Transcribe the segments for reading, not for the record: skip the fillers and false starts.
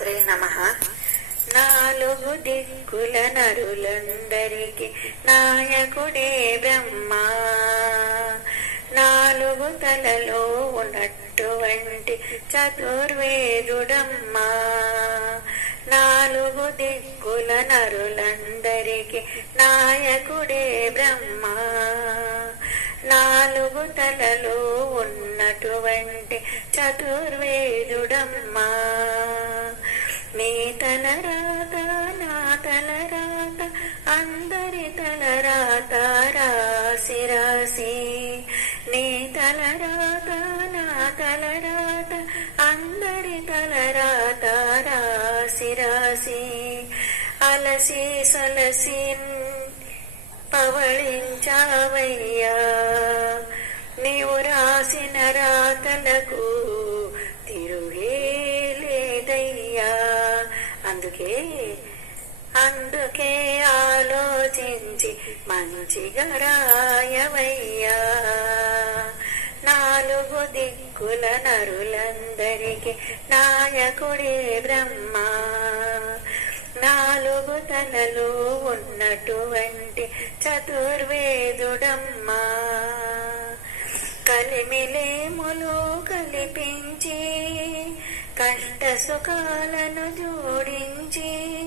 శ్రీమాత్రే నమః. నాలుగు దిక్కుల నరులందరికి నాయకుడే బ్రహ్మ. నాలుగు తలలో ఉన్నటువంటి చతుర్వేదుడమ్మా. నాలుగు దిక్కుల నరులందరికి నాయకుడే బ్రహ్మ. నాలుగు తలలో ఉన్నటువంటి చతుర్వేదుడమ్మా. నీ తలరాత నా తలరాత అందరి తలరాత రాసి రాసి. నీ తలరాత నా తలరాత అందరి తలరాత రాసి రాసి. అలసి సలసి పవళించావయ్యా. నీవు రాసిన రాతలకు తిరుగే లేదయ్యా. అందుకే ఆలోచించి మంచిగా రాయవయ్యా. నాలుగు దిక్కుల నరులందరికి నాయకుడే బ్రహ్మ. నాలుగు తలలు ఉన్నటువంటి చతుర్వేదుడమ్మా. కలిమిలేములు కలిపించి కష్ట సుఖాలను జోడించి.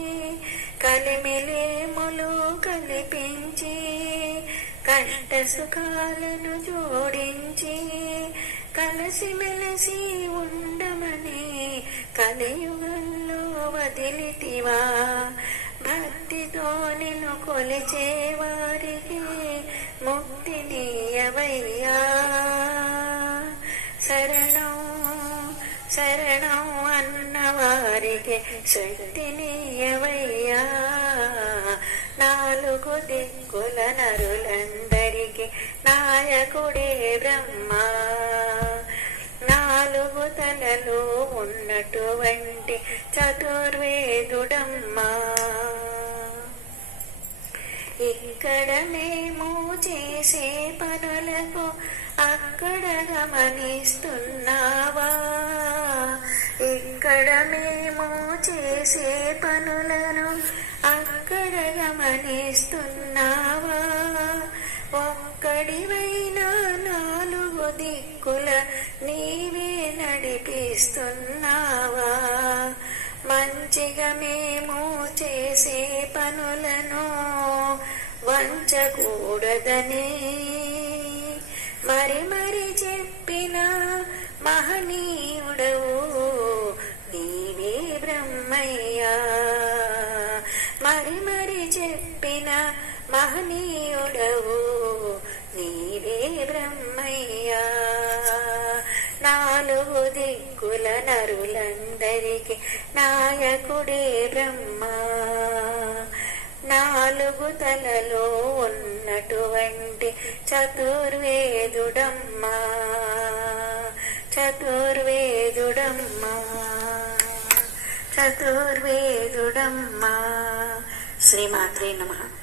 కలిమిలేములు కలిపించి కష్ట సుఖాలను జోడించి. కలిసిమెలిసి ఉండమని కలియుగంలో వదిలితివా. భక్తితో నిన్ను కొలిచే వారికి ముక్తినీయవయ్యా. శరణం శరణం అన్నవారికి శక్తినీయవయ్యా. నాలుగు దిక్కుల నరులందరికి నాయకుడే బ్రహ్మ. నాలుగు తలలు ఉన్నటువంటి చతుర్వేదుడమ్మా. ఇక్కడ మేము చేసే పనులకు అక్కడ గమనిస్తున్నావా. ఇక్కడ మేము చేసే పనులను అక్కడ గమనిస్తున్నావా. ఒక్కడివైనా నాలుగు దిక్కుల నీవే నడిపిస్తున్నావా. మంచిగా మేము చేసే పనులను వంచకూడదని మరి మరి చెప్పిన మహనీయుడవు నీవే బ్రహ్మయ్యా. మరి మరి చెప్పిన మహనీయుడవు నీవే బ్రహ్మయ్యా. నాలుగు దిక్కుల నరులందరికి నాయకుడే బ్రహ్మ. నాలుగు తలలో ఉన్నటువంటి చతుర్వేదుడమ్మా. చతుర్వేదుడమ్మా చతుర్వేదుడమ్మా. శ్రీమాత్రే నమః.